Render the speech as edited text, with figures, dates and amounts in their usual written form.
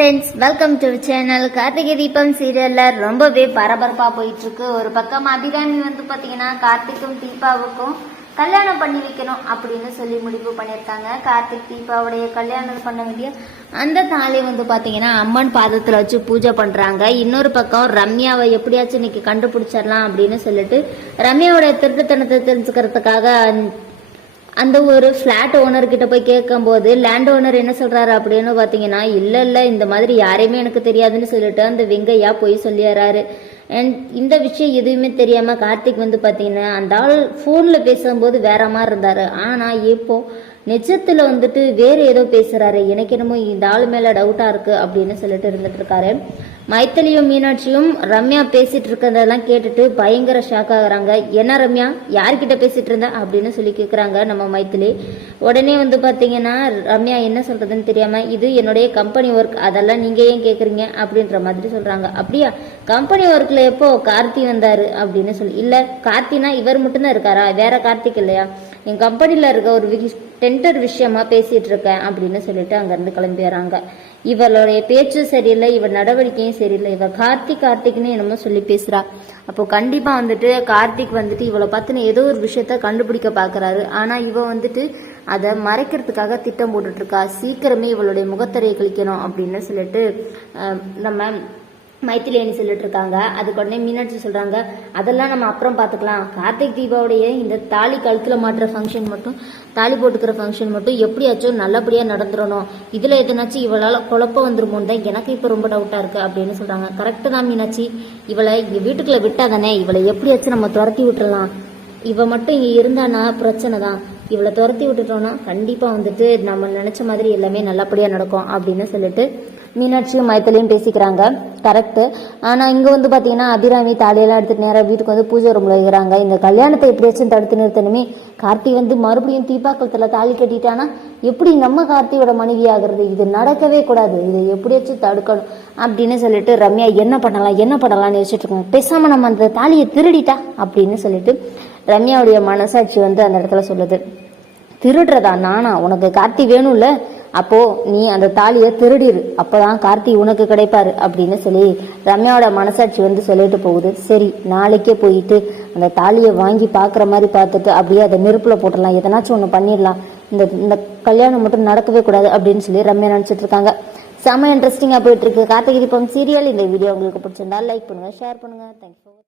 Friends, welcome to channel. Karthigai Deepam சீரியல்ல ரொம்பவே பரபரப்பா போயிட்டு இருக்கு. ஒரு பக்கம் அபிராமி பாத்தீங்கன்னா கார்த்திக்கும் தீபாவுக்கும் கல்யாணம் பண்ணி வைக்கணும் அப்படின்னு சொல்லி முடிவு பண்ணியிருக்காங்க. கார்த்திக் தீபாவுடைய கல்யாணம் பண்ண வேண்டிய அந்த தாலி பாத்தீங்கன்னா அம்மன் பாதத்துல வச்சு பூஜை பண்றாங்க. இன்னொரு பக்கம் ரம்யாவை எப்படியாச்சும் இன்னைக்கு கண்டுபிடிச்சிடலாம் அப்படின்னு சொல்லிட்டு ரம்யாவோட திருட்டுத்தனத்தை தெரிஞ்சுக்கிறதுக்காக அந்த ஒரு ஃப்ளாட் ஓனர்கிட்ட போய் கேட்கும்போது லேண்ட் ஓனர் என்ன சொல்றாரு அப்படின்னு பாத்தீங்கன்னா, இல்ல இந்த மாதிரி யாரையுமே எனக்கு தெரியாதுன்னு சொல்லிட்டு அந்த வெங்கையா போய் சொல்லிடுறாரு. அண்ட் இந்த விஷயம் எதுவுமே தெரியாம கார்த்திக் பாத்தீங்கன்னா அந்த ஆள் போன்ல பேசும்போது வேற மாதிரி இருந்தாரு. ஆனா இப்போ நிஜத்துல வேற ஏதோ பேசுறாரு. எனக்கு என்னமோ இந்த ஆள் மேல டவுட்டா இருக்கு அப்படின்னு சொல்லிட்டு இருந்துட்டு இருக்காரு. மைத்திலியும் மீனாட்சியும் ரம்யா பேசிட்டு இருக்கிறதெல்லாம் கேட்டுட்டு பயங்கர ஷாக் ஆகுறாங்க. என்ன ரம்யா, யார்கிட்ட பேசிட்டு இருந்த அப்படின்னு சொல்லி கேக்குறாங்க நம்ம மைத்திலி. உடனே பாத்தீங்கன்னா ரம்யா என்ன சொல்றதுன்னு தெரியாம, இது என்னுடைய கம்பெனி ஒர்க், அதெல்லாம் நீங்க ஏன் கேக்குறீங்க அப்படின்ற மாதிரி சொல்றாங்க. அப்படியா, கம்பெனி ஒர்க்ல எப்போ கார்த்தி வந்தாரு அப்படின்னு சொல்லி, இல்ல கார்த்தினா இவர் மட்டும்தான் இருக்காரா, வேற கார்த்திக் இல்லையா, என் கம்பெனில இருக்க ஒரு டெண்டர் விஷயமா பேசிட்டு இருக்கேன் அப்படின்னு சொல்லிட்டு அங்கிருந்து கிளம்பிடுறாங்க. இவளுடைய பேச்சு சரியில்லை, இவள் நடவடிக்கையும் சரியில்லை, இவ கார்த்திக்னு என்னமோ சொல்லி பேசுறா. அப்போ கண்டிப்பா கார்த்திக் இவளை பத்தின ஏதோ ஒரு விஷயத்த கண்டுபிடிக்க பாக்குறாரு. ஆனா இவ அதை மறைக்கிறதுக்காக திட்டம் போட்டுட்டு இருக்கா. சீக்கிரமே இவளுடைய முகத்தரையை கழிக்கணும் அப்படின்னு சொல்லிட்டு நம்ம மைத்திலேன்னு சொல்லிட்டு இருக்காங்க. அதுக்கு உடனே மீனாட்சி சொல்றாங்க, அதெல்லாம் நம்ம அப்புறம் பாத்துக்கலாம். கார்த்திக் தீபாவுடைய இந்த தாலி கழுத்துல மாட்டுற ஃபங்க்ஷன் மட்டும், தாலி போட்டுக்கிற ஃபங்க்ஷன் மட்டும் எப்படியாச்சும் நல்லபடியா நடந்துடணும். இதுல எதனாச்சும் இவளால குழப்பம் வந்துருமோன்னு தான் எனக்கு இப்ப ரொம்ப டவுட்டா இருக்கு அப்படின்னு சொல்றாங்க. கரெக்டு தான் மீனாட்சி, இவளை இங்க வீட்டுக்குள்ள விட்டாதானே, இவளை எப்படியாச்சும் நம்ம துரத்தி விட்டுறலாம். இவ மட்டும் இங்க இருந்தானா பிரச்சனை தான். இவளை துரத்தி விட்டுட்டோம்னா கண்டிப்பா நம்ம நினைச்ச மாதிரி எல்லாமே நல்லபடியா நடக்கும் அப்படின்னு சொல்லிட்டு மீனாட்சியும் மைத்திலையும் பேசிக்கிறாங்க. கரெக்டு. ஆனா இங்க பாத்தீங்கன்னா அபிராமி தாலியெல்லாம் எடுத்துட்டு நேரம் வீட்டுக்கு பூஜை ரூம்ல வைக்கிறாங்க. இந்த கல்யாணத்தை எப்படியாச்சும் தடுத்து நிறுத்தணுமே. கார்த்தி மறுபடியும் தீபாக்கத்துல தாலி கட்டிட்டானா எப்படி நம்ம கார்த்தியோட மனைவி ஆகுறது, இது நடக்கவே கூடாது, இதை எப்படியாச்சும் தடுக்கணும் அப்படின்னு சொல்லிட்டு ரம்யா என்ன பண்ணலாம்னு யோசிச்சுட்டு இருக்கோம். பேசாம நம்ம அந்த தாலியை திருடிட்டா அப்படின்னு சொல்லிட்டு ரம்யாவுடைய மனசாட்சி அந்த இடத்துல சொல்லுது. திருடுறதா நானா, உனக்கு கார்த்தி வேணும்ல, அப்போ நீ அந்த தாலியை திருடிரு, அப்பதான் கார்த்தி உனக்கு கிடைப்பாரு அப்படின்னு சொல்லி ரம்யாவோட மனசாட்சி சொல்லிட்டு போகுது. சரி, நாளைக்கே போயிட்டு அந்த தாலியை வாங்கி பாக்குற மாதிரி பார்த்துட்டு அப்படியே அதை நெருப்புல போட்டுடலாம், எதனாச்சும் ஒண்ணு பண்ணிடலாம், இந்த கல்யாணம் மட்டும் நடக்கவே கூடாது அப்படின்னு சொல்லி ரம்யா நினைச்சிட்டு இருக்காங்க. செம்ம இன்ட்ரெஸ்டிங்கா போயிட்டு இருக்கு கார்த்திகை தீபம் சீரியல். இந்த வீடியோ உங்களுக்கு பிடிச்சிருந்தா லைக் பண்ணுங்க, ஷேர் பண்ணுங்க. தேங்க்யூ.